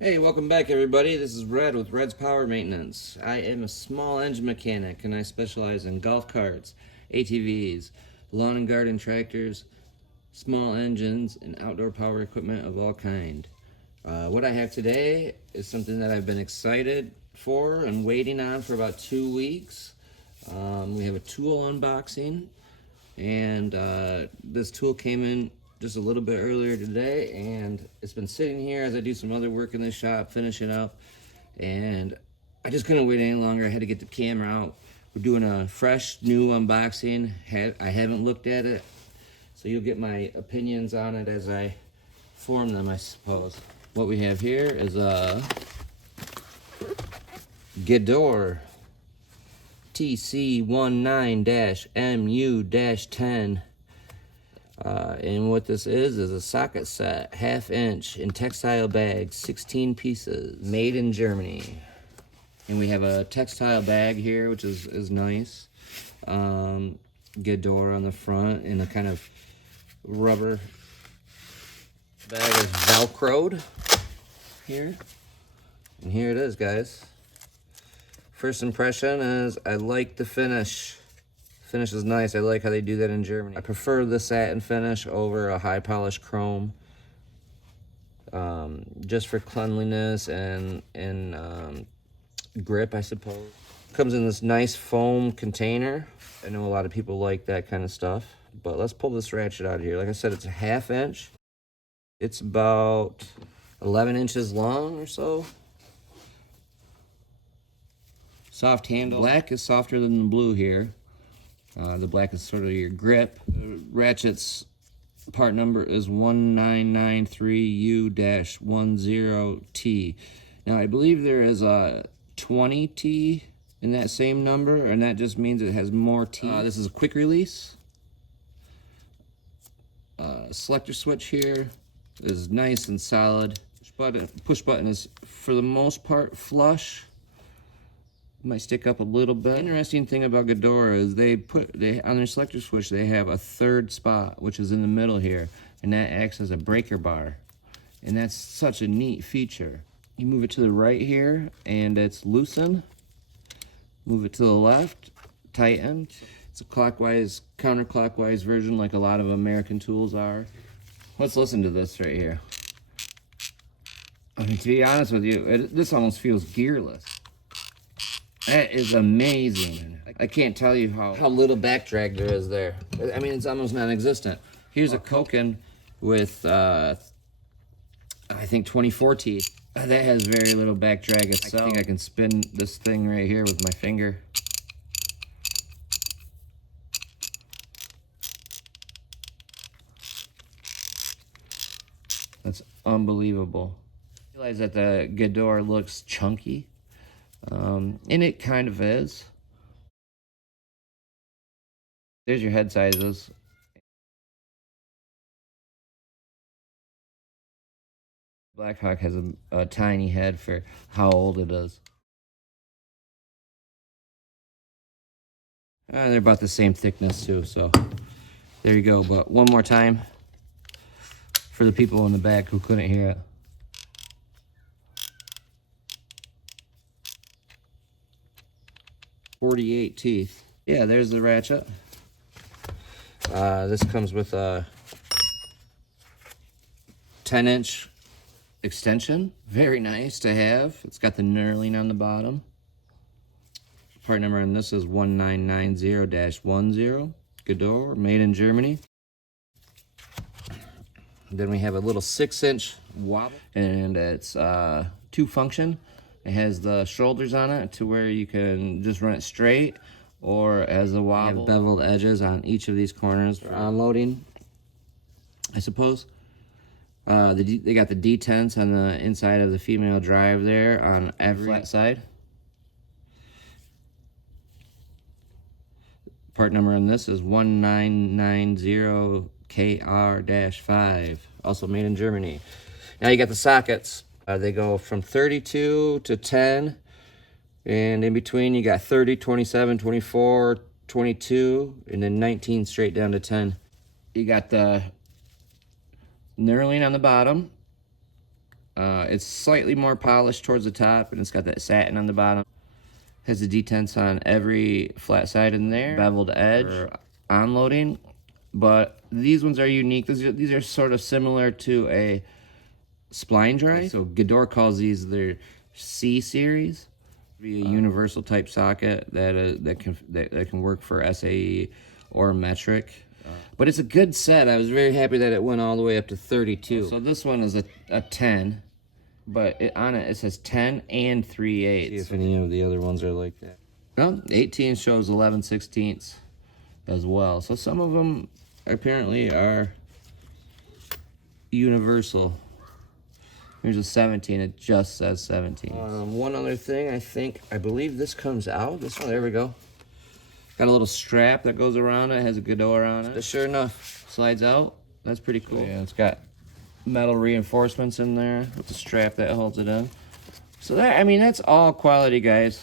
Hey, welcome back everybody. This is Red with Red's Power Maintenance. I am a small engine mechanic and I specialize in golf carts, ATVs, lawn and garden tractors, small engines, and outdoor power equipment of all kind. What I have today is something that I've been excited for and waiting on for about 2 weeks. We have a tool unboxing, and this tool came in just a little bit earlier today, and it's been sitting here as I do some other work in the shop, finishing up, and I just couldn't wait any longer. I had to get the camera out. We're doing a fresh new unboxing. I haven't looked at it, so you'll get my opinions on it as I form them, I suppose. What we have here is a Gedore TC19-MU-10. And what this is a socket set, 1/2 inch in textile bags, 16 pieces, made in Germany. And we have a textile bag here, which is nice. Gedore on the front, and a kind of rubber bag is velcroed here. And here it is, guys. First impression is I like the finish. Finish is nice. I like how they do that in Germany. I prefer the satin finish over a high polished chrome, just for cleanliness and grip, I suppose. Comes in this nice foam container. I know a lot of people like that kind of stuff, but let's pull this ratchet out of here. Like I said, it's a 1/2 inch. It's about 11 inches long or so. Soft handle. Black is softer than the blue here. The black is sort of your grip. The ratchet's part number is 1993U-10T. Now, I believe there is a 20T in that same number, and that just means it has more T. This is a quick release. Selector switch here is nice and solid. Push button is, for the most part, flush. Might stick up a little bit. Interesting thing about Gedore is they on their selector switch they have a third spot, which is in the middle here, and that acts as a breaker bar, and that's such a neat feature. You move it to the right here and it's loosened. Move it to the left, tighten. It's a clockwise, counterclockwise version like a lot of American tools are. Let's listen to this right here. I mean, to be honest with you, this almost feels gearless. That is amazing. I can't tell you how little back drag there is there. I mean, it's almost non-existent. Here's a Koken with, I think 24 teeth. That has very little back drag itself. I think I can spin this thing right here with my finger. That's unbelievable. I realize that the Gedore looks chunky. And it kind of is. There's your head sizes. Blackhawk has a tiny head for how old it is. They're about the same thickness too, so there you go. But one more time for the people in the back who couldn't hear it. "48 teeth." Yeah, there's the ratchet. This comes with a 10-inch extension. Very nice to have. It's got the knurling on the bottom. Part number on this is 1990-10. Gedore, made in Germany. Then we have a little 6-inch Wobble, and it's two function. It has the shoulders on it to where you can just run it straight, or as a Wobble. Have beveled edges on each of these corners for unloading, I suppose. They got the detents on the inside of the female drive there on every flat side. Part number on this is 1990KR-5, also made in Germany. Now you got the sockets. They go from 32 to 10, and in between you got 30, 27, 24, 22, and then 19 straight down to 10. You got the knurling on the bottom It's slightly more polished towards the top, and it's got that satin on the bottom. Has the detents on every flat side in there, beveled edge for onloading. But these ones are unique. These are sort of similar to a spline drive. So Gedore calls these their C series. Be a universal type socket that can work for SAE or metric. But it's a good set. I was very happy that it went all the way up to 32. So this one is a 10, but on it says 10 and 3/8. See if any of the other ones are like that. Well, 18 shows 11/16 as well. So some of them apparently are universal. Here's a 17. It just says 17. One other thing, I believe this comes out. This one, there we go. Got a little strap that goes around it. It has a Gedore on it. But sure enough, slides out. That's pretty cool. Yeah, it's got metal reinforcements in there with the strap that holds it in. So that, I mean, that's all quality, guys.